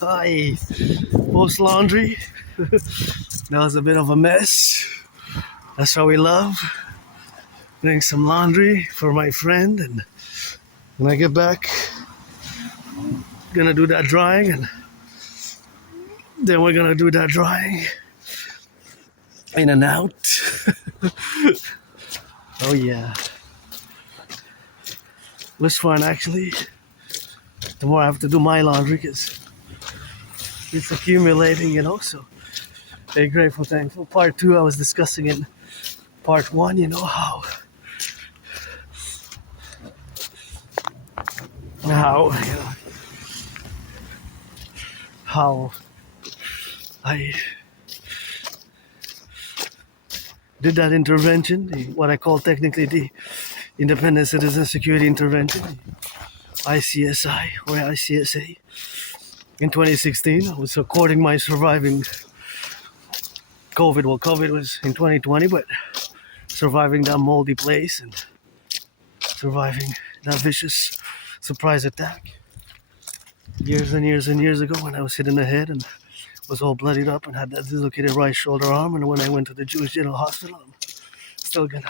Hi. Post laundry. That was a bit of a mess. That's how we love. Doing some laundry for my friend, and when I get back, gonna do that drying, and then we're gonna do that drying in and out. Oh yeah. It was fun actually. The more I have to do my laundry, because it's accumulating, so very grateful, thankful. Part 2 I was discussing in part 1, how I did that intervention, what I call technically the Independent Citizen Security Intervention, ICSI or ICSA. In 2016, I was recording my surviving COVID. Well, COVID was in 2020, but surviving that moldy place and surviving that vicious surprise attack years and years and years ago, when I was hit in the head and was all bloodied up and had that dislocated right shoulder arm. And when I went to the Jewish General Hospital, I'm still gonna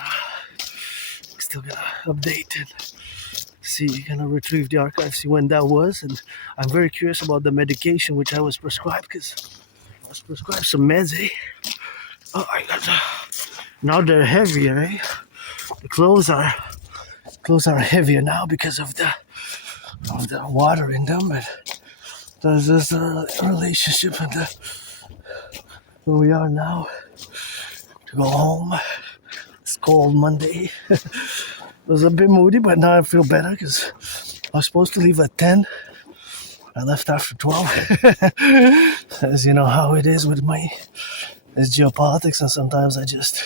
update and see, gonna retrieve the archive, see when that was. And I'm very curious about the medication which I was prescribed, because I was prescribed some meds, Oh, I got now they're heavier, The clothes are heavier now because of the water in them. And there's this relationship and where we are now to go home. It's cold Monday. It was a bit moody, but now I feel better because I was supposed to leave at 10. I left after 12. As you know how it is with it's geopolitics, and sometimes I just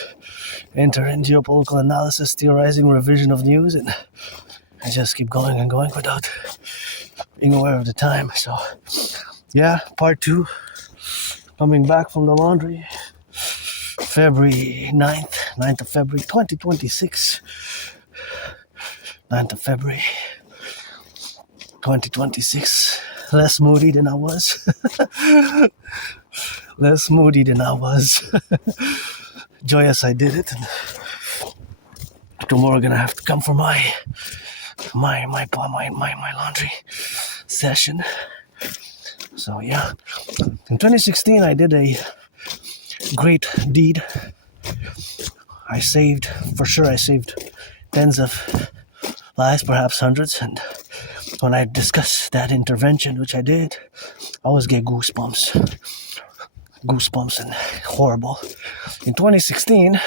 enter in geopolitical analysis, theorizing, revision of news, and I just keep going and going without being aware of the time. So, yeah, part 2, coming back from the laundry, February 9th of February 2026. 9th of February 2026. Less moody than I was. Less moody than I was. Joyous I did it. And tomorrow gonna have to come for my laundry session. So yeah. In 2016 I did a great deed. I saved tens of lives, perhaps hundreds, and when I discussed that intervention, which I did, I always get goosebumps and horrible. In 2016,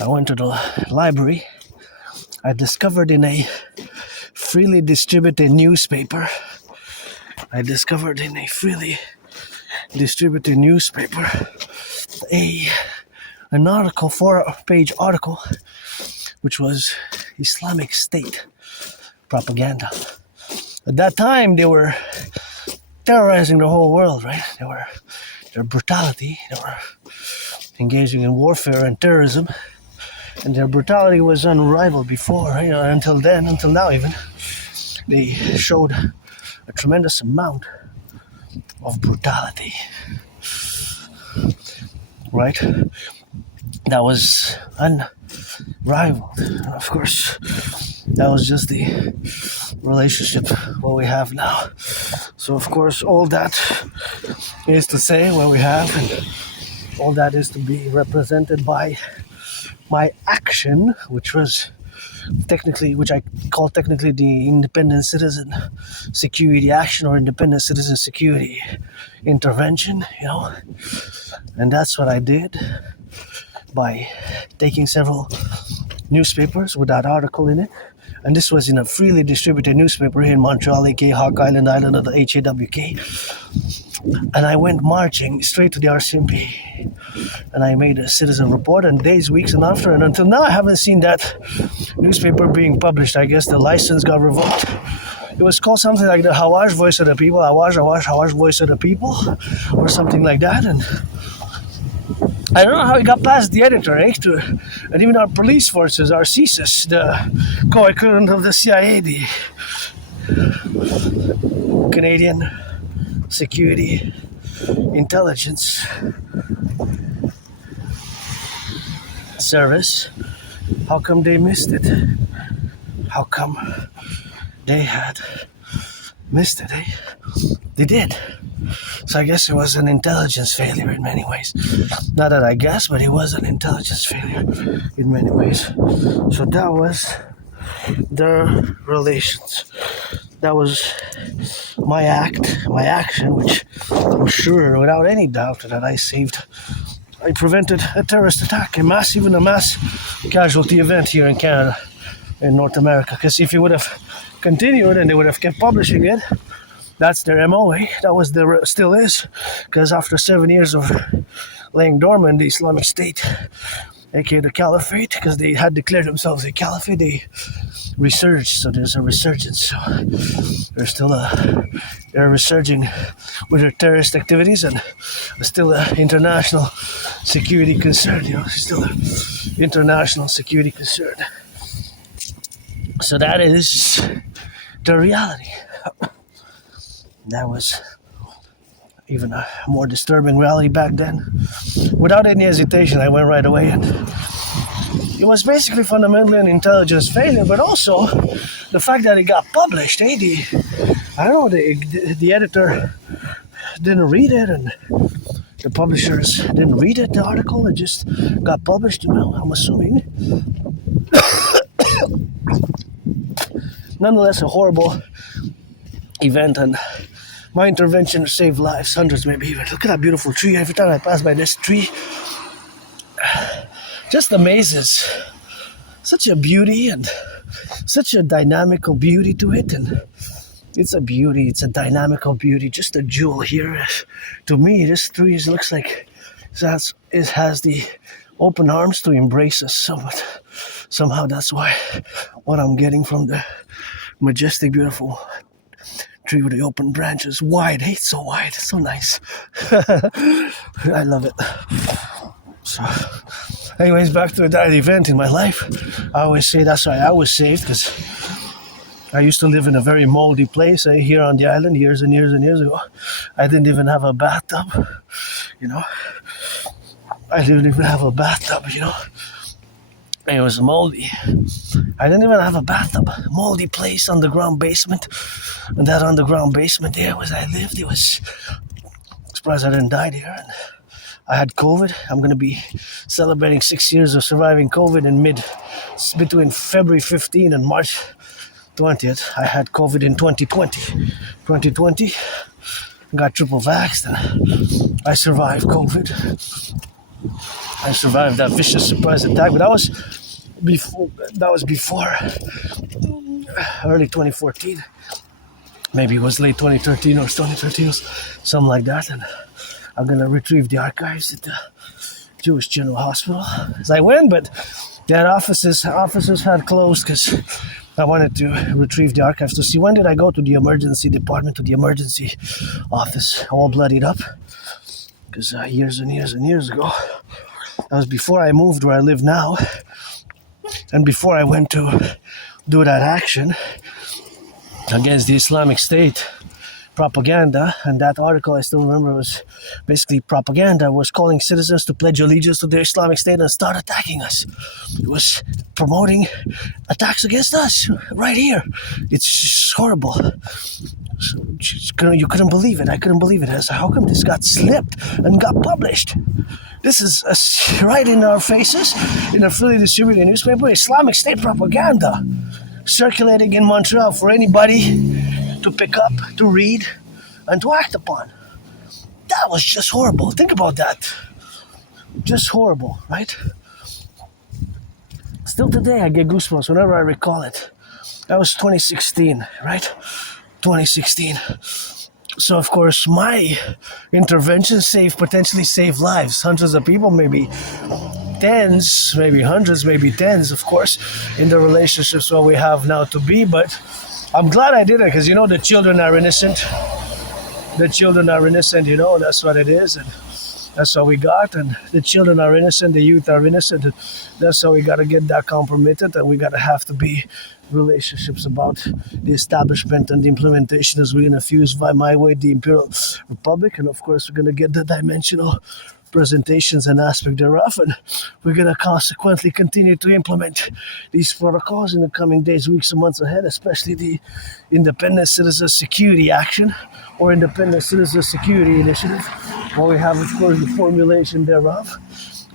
I went to the library. I discovered in a freely distributed newspaper, an article, 4-page article, which was Islamic State propaganda. At that time, they were terrorizing the whole world, right? Their brutality, they were engaging in warfare and terrorism, and their brutality was unrivaled before, until now even. They showed a tremendous amount of brutality, right? That was unrivaled. And of course, that was just the relationship what we have now. So of course, all that is to say what we have, and all that is to be represented by my action, which I call technically the Independent Citizen Security Action, or Independent Citizen Security Intervention, and that's what I did by taking several newspapers with that article in it. And this was in a freely distributed newspaper here in Montreal, aka Hawk Island of the HAWK. And I went marching straight to the RCMP. And I made a citizen report, and days, weeks, and after. And until now, I haven't seen that newspaper being published. I guess the license got revoked. It was called something like the Hawaj Voice of the People, Hawaj Voice of the People, or something like that. And I don't know how it got past the editor, and even our police forces, our CSIS, the co-equivalent of the CIA, the Canadian security intelligence service. How come they missed it? How come they had missed it, eh? They did. So I guess it was an intelligence failure in many ways. Not that I guess, but it was an intelligence failure in many ways. So that was the relations. That was my act, my action, which I'm sure, without any doubt, that I prevented a terrorist attack, even a mass casualty event here in Canada, in North America. Because if you would have continued and they would have kept publishing it, that's their MOA. That was still is. Because after 7 years of laying dormant, the Islamic State, aka the Caliphate, because they had declared themselves a caliphate, they resurged. So there's a resurgence. So they're resurging with their terrorist activities, and still an international security concern. Still an international security concern. So that is the reality. That was even a more disturbing reality back then. Without any hesitation, I went right away, and it was basically fundamentally an intelligence failure, but also the fact that it got published. The editor didn't read it, and the publishers didn't read it, the article. It just got published, I'm assuming. Nonetheless, a horrible event, and my intervention saved lives, hundreds maybe even. Look at that beautiful tree. Every time I pass by this tree, just amazes. Such a beauty and such a dynamical beauty to it, and it's a beauty, it's a dynamical beauty, just a jewel here. To me, this tree looks like it has the open arms to embrace us. Somehow that's what I'm getting from the majestic, beautiful tree with the open branches. Wide, hey, it's so wide, it's so nice. I love it. So, anyways, back to that event in my life. I always say that's why I was saved, because I used to live in a very moldy place here on the island years and years and years ago. I didn't even have a bathtub, I didn't even have a bathtub, And it was moldy. I didn't even have a bathtub. Moldy place, underground basement. And that underground basement there was I lived. It was surprised I didn't die there. And I had COVID. I'm going to be celebrating 6 years of surviving COVID between February 15 and March 20th. I had COVID in 2020. 2020, got triple vaxxed, and I survived COVID. I survived that vicious surprise attack, but that was before early 2014. Maybe it was late 2013 or 2013, or something like that. And I'm gonna retrieve the archives at the Jewish General Hospital as I went, but that offices had closed because I wanted to retrieve the archives to see when did I go to the emergency department, to the emergency office, all bloodied up. Because years and years and years ago, that was before I moved where I live now, and before I went to do that action against the Islamic State propaganda. And that article, I still remember, was basically propaganda, was calling citizens to pledge allegiance to the Islamic State and start attacking us. It was promoting attacks against us right here. It's horrible. You couldn't believe it. I couldn't believe it. I was like, how come this got slipped and got published? This is right in our faces, in a freely distributed newspaper, Islamic State propaganda circulating in Montreal for anybody to pick up, to read, and to act upon. That was just horrible. Think about that. Just horrible, right? Still today, I get goosebumps whenever I recall it. That was 2016, right? 2016. So, of course, my intervention potentially saved lives. Hundreds of people, maybe tens, maybe hundreds, maybe tens, of course, in the relationships what we have now to be. But I'm glad I did it because, the children are innocent. The children are innocent, that's what it is. And that's all we got. And the children are innocent, the youth are innocent. And that's how we got to get that compromitted, and we got to have to be relationships, about the establishment and the implementation as we're going to fuse by my way the Imperial Republic. And of course, we're going to get the dimensional presentations and aspect thereof, and we're going to consequently continue to implement these protocols in the coming days, weeks, and months ahead, especially the Independent Citizen Security Action or Independent Citizen Security Initiative, where we have, of course, the formulation thereof,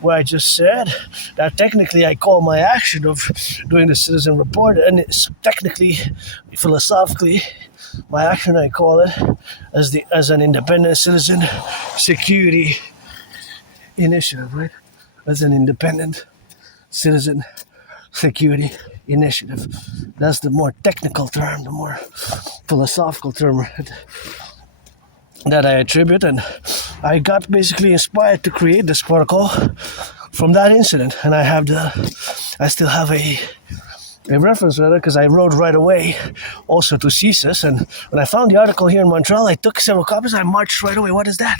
where I just said that technically I call my action of doing the citizen report, and it's technically, philosophically, my action I call it as an independent citizen security initiative, right? As an independent citizen security initiative. That's the more technical term, the more philosophical term that I attribute, and I got basically inspired to create this protocol from that incident. And I still have a reference letter, because I wrote right away also to CSIS, and when I found the article here in Montreal, I took several copies. I marched right away. What is that?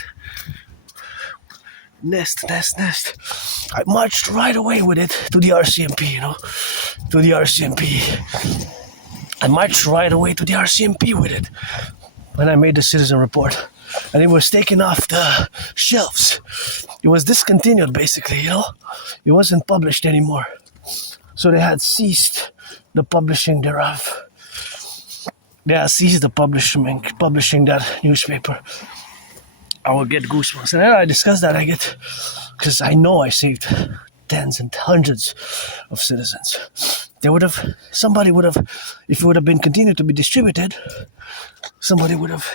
Nest. I marched right away with it to the RCMP, to the RCMP. I marched right away to the RCMP with it when I made the citizen report. And it was taken off the shelves. It was discontinued, basically, It wasn't published anymore. So they had ceased the publishing thereof. They had ceased the publishing that newspaper. I will get goosebumps. And then I discuss that, because I know I saved tens and hundreds of citizens. Somebody would have, if it would have been continued to be distributed, somebody would have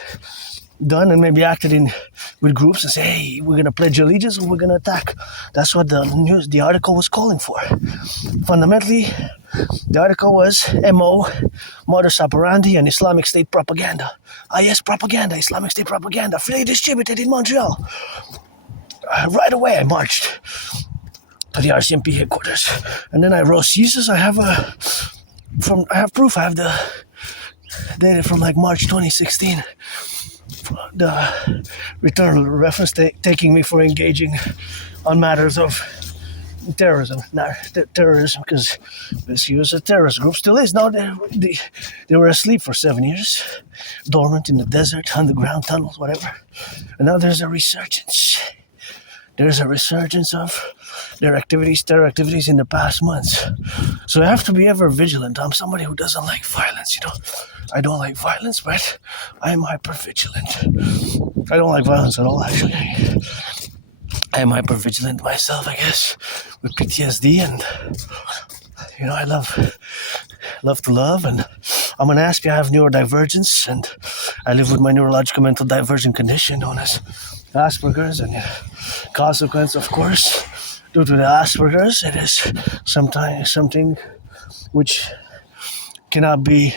done and maybe acted with groups and say, hey, we're going to pledge allegiance and we're going to attack. That's what the article was calling for. Fundamentally, the article was MO, modus operandi, and Islamic State propaganda. IS propaganda, Islamic State propaganda, freely distributed in Montreal. Right away, I marched to the RCMP headquarters. And then I wrote CSIS. I have proof. I have the data from March 2016. The return reference taking me for engaging on matters of terrorism, not terrorism, because this was a terrorist group, still is. Now they were asleep for 7 years, dormant in the desert, underground tunnels, whatever. And now there's a resurgence. There's a resurgence of terror activities in the past months. So I have to be ever vigilant. I'm somebody who doesn't like violence, I don't like violence, but I am hyper-vigilant. I don't like violence at all, actually. I am hyper-vigilant myself, I guess, with PTSD, and, I love to love, and I'm an Aspie. I have neurodivergence, and I live with my neurological mental divergent condition known as Asperger's, and consequence, of course, due to the Asperger's, it is sometimes something which cannot be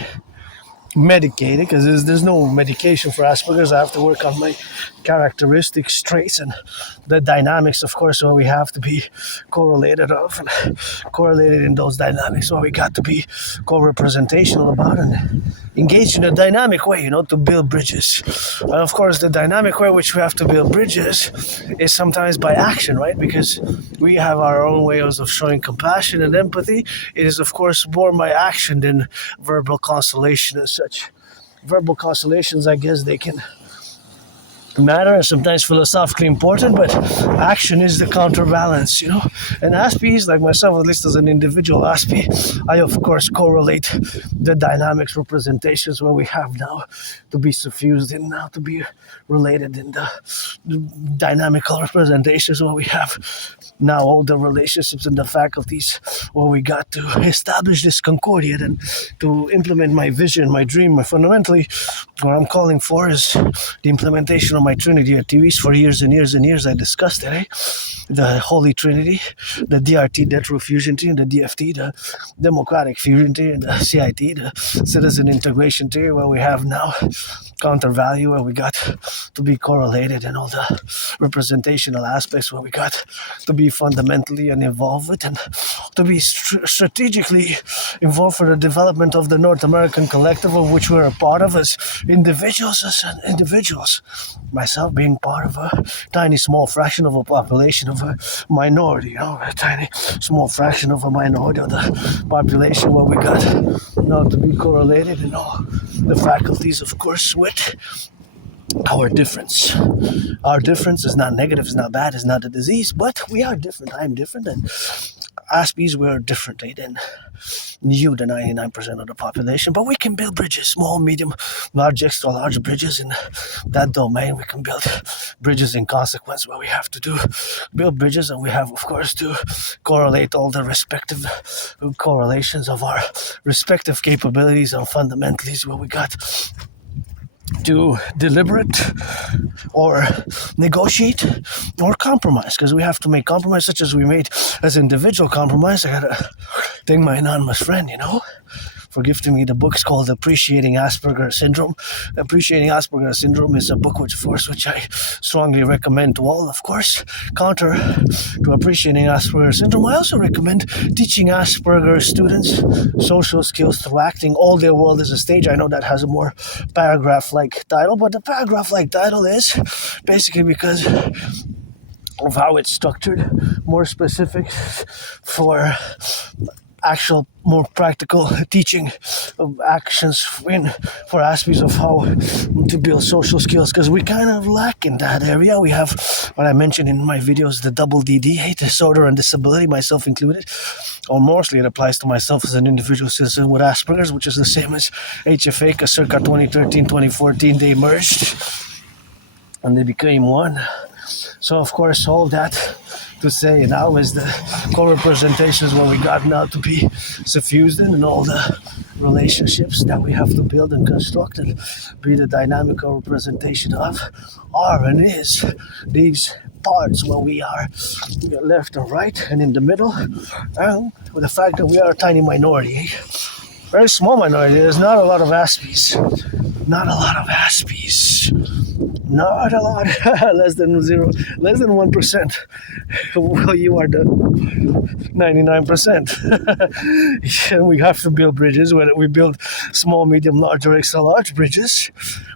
medicated, because there's no medication for Asperger's. I have to work on my characteristics, traits, and the dynamics, of course, where we have to be correlated in those dynamics, where we got to be co-representational about and engaged in a dynamic way, to build bridges. And of course, the dynamic way which we have to build bridges is sometimes by action, right? Because we have our own ways of showing compassion and empathy. It is, of course, more by action than verbal consolation and such. Verbal consolations, I guess, they can matter and sometimes philosophically important, but action is the counterbalance, And Aspies, like myself, at least as an individual Aspie, I of course correlate the dynamics representations where we have now to be suffused in, now to be related in the dynamical representations where we have now all the relationships and the faculties where we got to establish this concordiate and to implement my vision, my dream. Fundamentally, what I'm calling for is the implementation of my Trinity activities. For years and years and years I discussed it, the Holy Trinity, the DRT, Debt Row Fusion Theory, and the DFT, the Democratic Fusion Theory, and the CIT, the Citizen Integration Theory, where we have now counter value, where we got to be correlated in all the representational aspects, where we got to be fundamentally and involved with, and to be strategically involved for the development of the North American collective, of which we're a part of as individuals, myself being part of a tiny small fraction of a population of a minority, a tiny small fraction of a minority of the population, where we got not to be correlated in all the faculties, of course, with our difference. Our difference is not negative, it's not bad, it's not a disease, but we are different. I am different, and Aspies were differently than you, the 99% of the population. But we can build bridges, small, medium, large, extra large bridges in that domain. We can build bridges in consequence where we have to build bridges, and we have, of course, to correlate all the respective correlations of our respective capabilities and fundamentals where we got to deliberate or negotiate or compromise, because we have to make compromise such as we made as individual compromise. I gotta thank my anonymous friend, for gifting me the books called Appreciating Asperger Syndrome. Appreciating Asperger Syndrome is a book which I strongly recommend to all. Of course, counter to Appreciating Asperger Syndrome, I also recommend Teaching Asperger Students Social Skills Through Acting. All Their World is a Stage. I know that has a more paragraph-like title, but the paragraph-like title is basically because of how it's structured, more specific for actual, more practical teaching of actions for aspects of how to build social skills, because we kind of lack in that area. We have what I mentioned in my videos, the double DD, disorder and disability, myself included, or mostly it applies to myself as an individual citizen with Asperger's, which is the same as HFA, because circa 2013, 2014 they merged and they became one. So of course all that to say now is the co-representations what we got now to be suffused in, and all the relationships that we have to build and construct and be the dynamic representation of are and is these parts where we are left and right and in the middle, and with the fact that we are a tiny minority, very small minority. There's not a lot of Aspies. Not a lot of Aspies. Not a lot. less than 1%. Well, you are the 99%. We have to build bridges. Whether we build small, medium, large, or extra large bridges,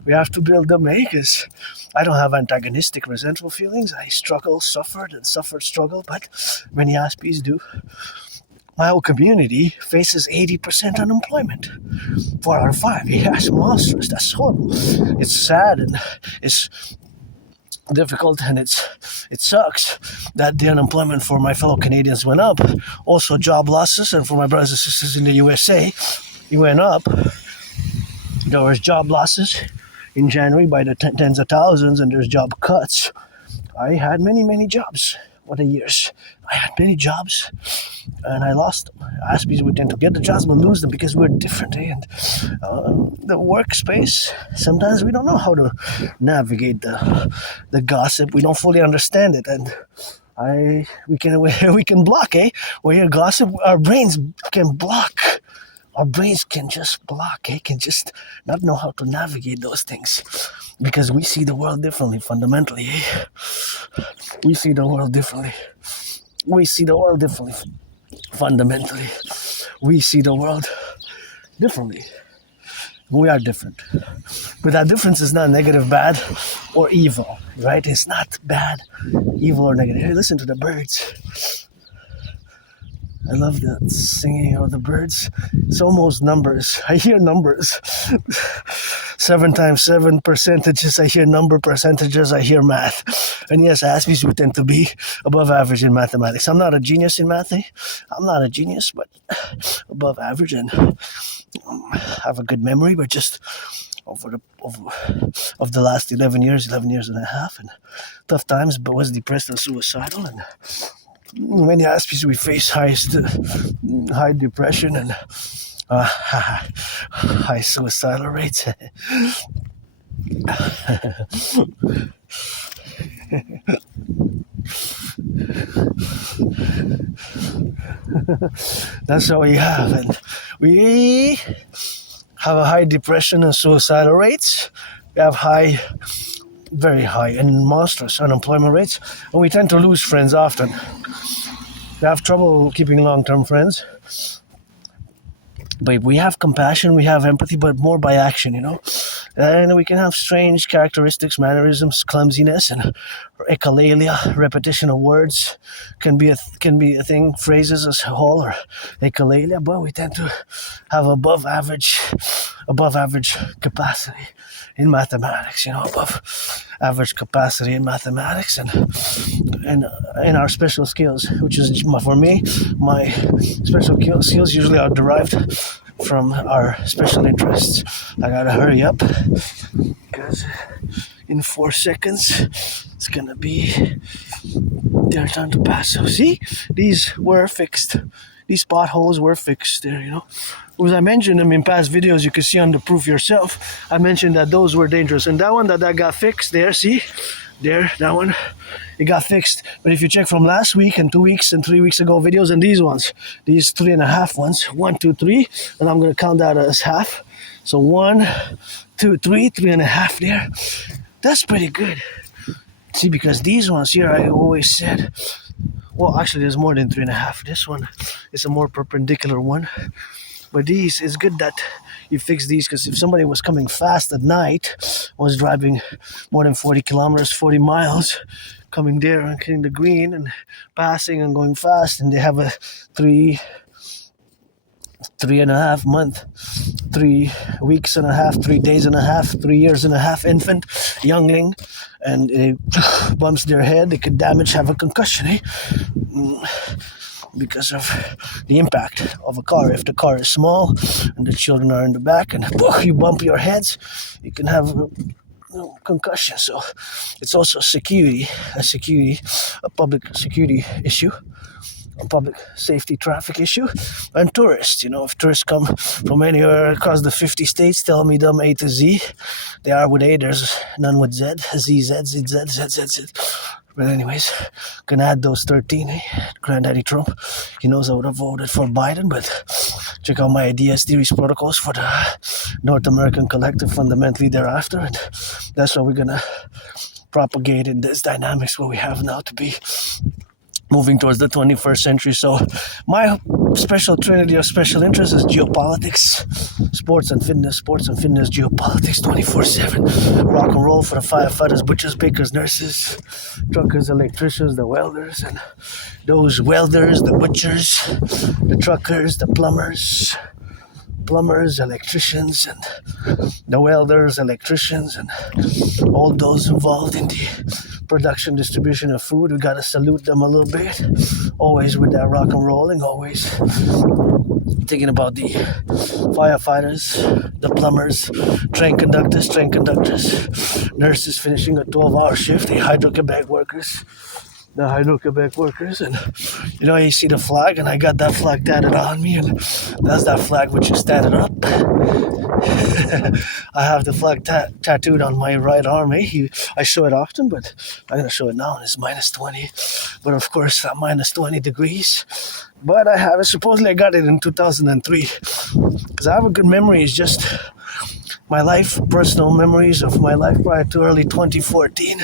we have to build them, because I don't have antagonistic, resentful feelings. I suffered, struggle, but many Aspies do. My whole community faces 80% unemployment. 4 out of 5. Yes, monstrous. That's horrible. It's sad and it's difficult, and it sucks that the unemployment for my fellow Canadians went up. Also, job losses, and for my brothers and sisters in the USA, it went up. There was job losses in January by the tens of thousands, and there's job cuts. I had many jobs over the years. I had many jobs, and I lost them. Aspies would tend to get the jobs but lose them because we're different. And the workspace, sometimes we don't know how to navigate the gossip. We don't fully understand it, and we can block. We hear gossip, our brains can block. Our brains can just block. Can just not know how to navigate those things, because we see the world differently fundamentally. We see the world differently. We see the world differently fundamentally. We see the world differently. We are different. But that difference is not negative, bad, or evil, right? It's not bad, evil, or negative. Hey, listen to the birds. I love the singing of the birds. It's almost numbers. I hear numbers. 7 times 7 percentages. I hear number percentages. I hear math. And yes, Aspies would tend to be above average in mathematics. I'm not a genius in math. I'm not a genius, but above average, and have a good memory. But just over the last 11 years and a half, and tough times, but was depressed and suicidal, and many Aspies we face high depression and high suicidal rates. That's what we have, and we have a high depression and suicidal rates. We have very high and monstrous unemployment rates, and we tend to lose friends often. We have trouble keeping long-term friends. But we have compassion, we have empathy, but more by action, And we can have strange characteristics, mannerisms, clumsiness, and echolalia, repetition of words can be a thing, phrases as a whole, or echolalia, but we tend to have above average capacity in mathematics, above average capacity in mathematics, and in our special skills, which is, for me, my special skills usually are derived from our special interests. I gotta hurry up because in 4 seconds it's gonna be their turn to pass. So see, these were fixed. These potholes were fixed there, As I mentioned them in past videos, you can see on the proof yourself, I mentioned that those were dangerous. And that one that got fixed there, see? There, that one, it got fixed. But if you check from last week and 2 weeks and 3 weeks ago videos, and these ones, these 3.5 ones, 1, 2, 3, and I'm going to count that as half. So 1, 2, 3, 3.5 there. That's pretty good. See, because these ones here, I always said, well, actually, there's more than 3.5. This one is a more perpendicular one. But these, it's good that you fix these, because if somebody was coming fast at night, was driving more than 40 kilometers, 40 miles, coming there and hitting the green and passing and going fast, and they have a 3.5 month, 3 weeks and a half, 3 days and a half, 3 years and a half infant, youngling, and it bumps their head, they could have a concussion, because of the impact of a car. If the car is small and the children are in the back and you bump your heads, you can have concussion. So it's also a public security issue, a public safety traffic issue, and tourists. If tourists come from anywhere across the 50 states, tell me them A to Z. They are with A, there's none with Z, Z, Z, Z, Z, Z, Z, Z. But anyways, gonna add those 13, Granddaddy Trump. He knows I would have voted for Biden, but check out my ideas, theories, protocols for the North American Collective fundamentally thereafter. And that's what we're gonna propagate in this dynamics where we have now to be moving towards the 21st century. So my special trinity of special interest is geopolitics, sports and fitness, geopolitics 24/7, rock and roll for the firefighters, butchers, bakers, nurses, truckers, electricians, the welders, and those welders, the butchers, the truckers, the plumbers, electricians, and the welders, electricians, and all those involved in the production, distribution of food. We gotta salute them a little bit. Always with that rock and rolling, always thinking about the firefighters, the plumbers, train conductors, nurses finishing a 12-hour shift, the Hydro-Quebec workers, and you see the flag, and I got that flag tatted on me, and that's that flag which is tatted up. I have the flag tattooed on my right arm. I show it often, but I'm gonna show it now. It's minus 20, but of course minus 20 degrees. But I have it. Supposedly I got it in 2003, because I have a good memory. It's just my life, personal memories of my life prior to early 2014.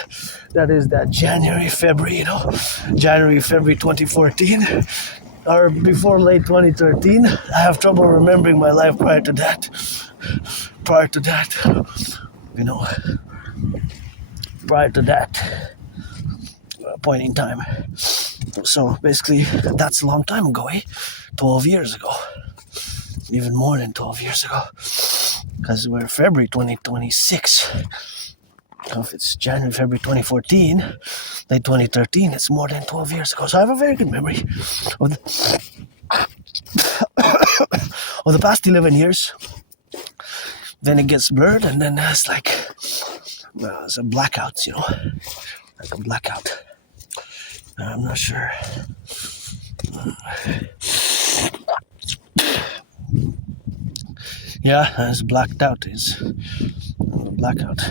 That is that January, February 2014, or before late 2013. I have trouble remembering my life prior to that point in time. So basically, that's a long time ago, 12 years ago. Even more than 12 years ago. Because we're February 2026. So if it's January, February 2014, late 2013, it's more than 12 years ago. So I have a very good memory of the past 11 years. Then it gets blurred, and then it's like, it's a blackout, like a blackout. I'm not sure. Yeah, it's blacked out. It's blackout.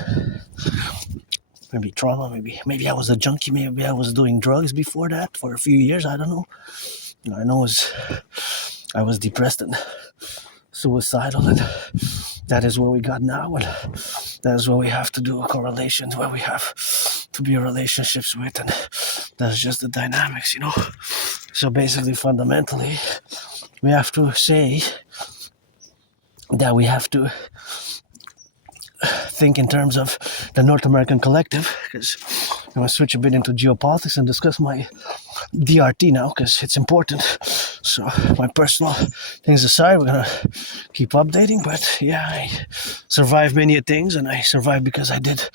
Maybe trauma. Maybe I was a junkie. Maybe I was doing drugs before that for a few years. I don't know. I know I was depressed and suicidal, and that is what we got now, and that is what we have to do. Correlations, where we have to be in relationships with, and that's just the dynamics, So basically, fundamentally, we have to say that we have to think in terms of the North American Collective, because I'm going to switch a bit into geopolitics and discuss my DRT now, because it's important. So my personal things aside, we're going to keep updating. But yeah, I survived many things, and I survived because I did,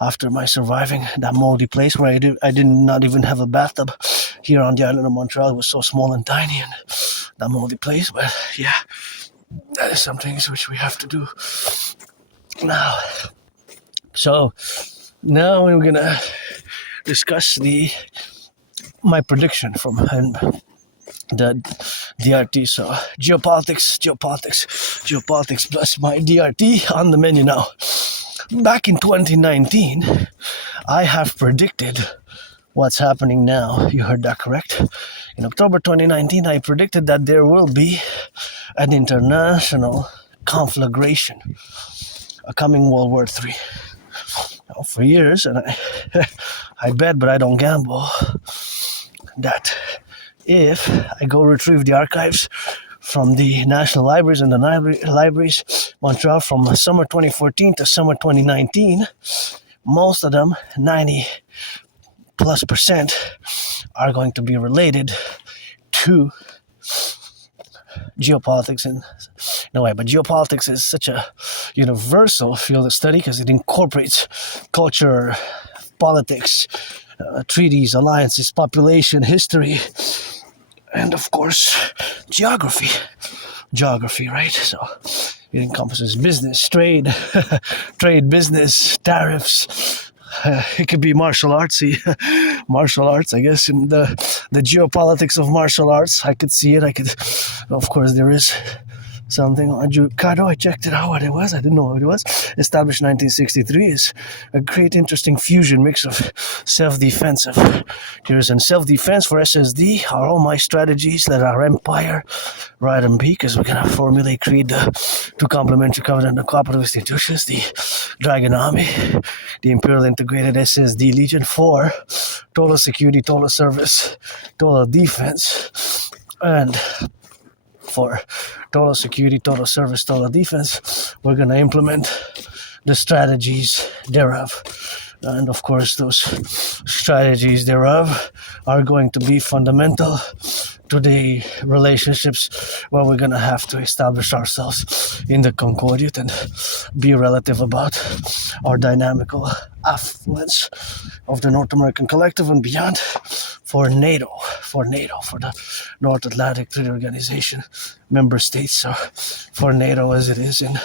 after my surviving that moldy place where I did not even have a bathtub here on the island of Montreal. It was so small and tiny, and that moldy place. But yeah, that is some things which we have to do now. So now we're gonna discuss my prediction from the DRT. So geopolitics plus my DRT on the menu now. Back in 2019, I have predicted what's happening now. You heard that correct. In October 2019, I predicted that there will be an international conflagration, a coming World War III. Now, for years, and I bet, but I don't gamble, that if I go retrieve the archives from the national libraries and the libraries Montreal from summer 2014 to summer 2019, most of them, 90+%, are going to be related to geopolitics in no way. But geopolitics is such a universal field of study because it incorporates culture, politics, treaties, alliances, population, history, and of course, geography, right? So it encompasses business, trade, business, tariffs. It could be martial arts, I guess, in the geopolitics of martial arts. I could see it. Of course, there is something on Judo. I checked it out what it was. I didn't know what it was. Established 1963 is a great, interesting fusion mix of self-defense. There's in self-defense for SSD are all my strategies that are Empire, right, and B, because we're gonna formulate, create the two complementary covenant and cooperative institutions, the Dragon Army, the Imperial Integrated SSD Legion for total security, total service, total defense, and for total security, total service, total defense, we're going to implement the strategies thereof. And of course, those strategies thereof are going to be fundamental to the relationships where we're going to have to establish ourselves in the Concordiate and be relative about our dynamical affluence of the North American Collective and beyond for NATO, for the North Atlantic Treaty Organization member states. So for NATO as it is in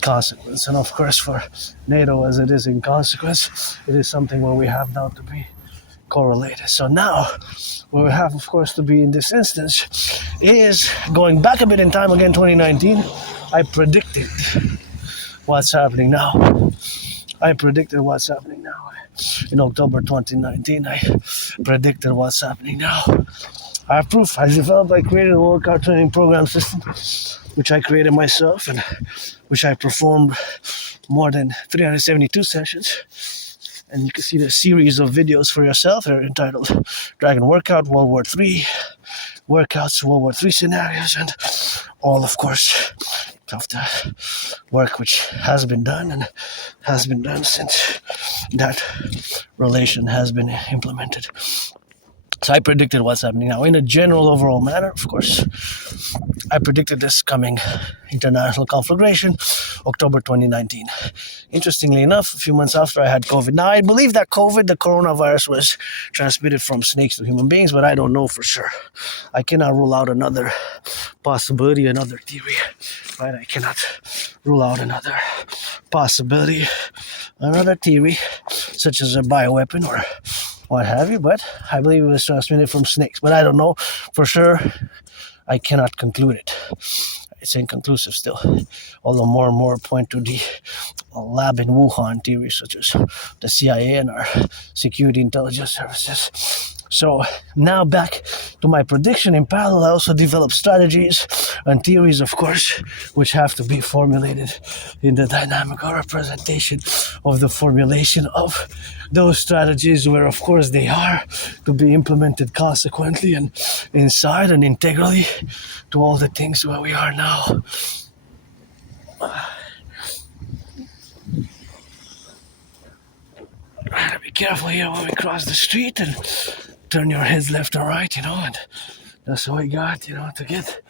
consequence, and of course for NATO as it is in consequence, it is something where we have now to be correlated. So now what we have, of course, to be in this instance is going back a bit in time again, 2019. I predicted what's happening now. In October 2019, I predicted what's happening now. I have proof. I created a workout training program system, which I created myself and which I performed more than 372 sessions. And you can see the series of videos for yourself. They're entitled Dragon Workout, World War III, Workouts, World War III scenarios, and all, of course, of the work which has been done and has been done since that relation has been implemented. So I predicted what's happening now. In a general overall manner, of course, I predicted this coming international conflagration, October 2019. Interestingly enough, a few months after I had COVID. Now, I believe that the coronavirus, was transmitted from snakes to human beings, but I don't know for sure. I cannot rule out another possibility, another theory, right? I cannot rule out another possibility, another theory, such as a bioweapon or what have you, but I believe it was transmitted from snakes. But I don't know for sure. I cannot conclude it. It's inconclusive still, although more and more point to the lab in Wuhan theories, such as the CIA and our security intelligence services. So now back to my prediction. In parallel, I also developed strategies and theories, of course, which have to be formulated in the dynamical representation of the formulation of those strategies, where, of course, they are to be implemented consequently and inside and integrally to all the things where we are now. careful here when we cross the street and turn your heads left and right, and that's what we got, to get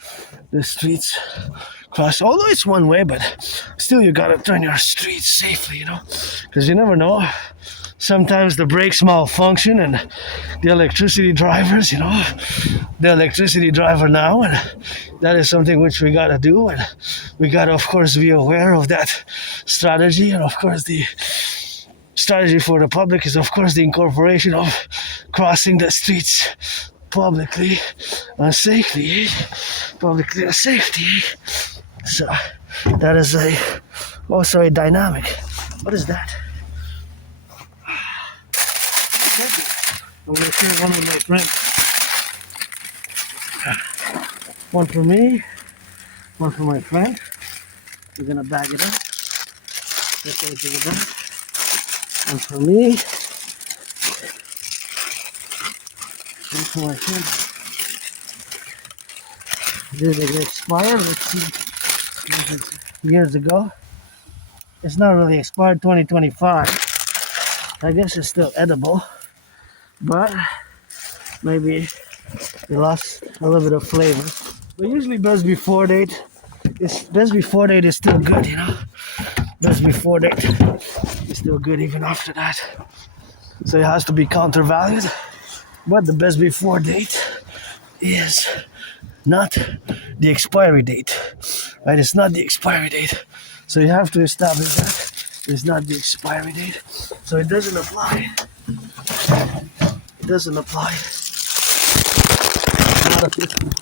the streets crossed. Although it's one way, but still you gotta turn your streets safely, because you never know. Sometimes the brakes malfunction and the electricity drivers, the electricity driver now, and that is something which we gotta do, and we gotta, of course, be aware of that strategy. And of course, the strategy for the public is, of course, the incorporation of crossing the streets publicly and safely. Publicly and safety. So that is also a dynamic. What is that? I'm gonna share one with my friend. One for me, one for my friend. We're gonna bag it up. This way to the back. One for me. One for my friend. Did it expire? Let's see. Years ago. It's not really expired. 2025. I guess it's still edible, but maybe it lost a little bit of flavor. But usually best before date is still good, Best before date is still good even after that. So it has to be countervalued. But the best before date is not the expiry date, right? It's not the expiry date. So you have to establish that it's not the expiry date. So it doesn't apply. It doesn't apply. Not applicable.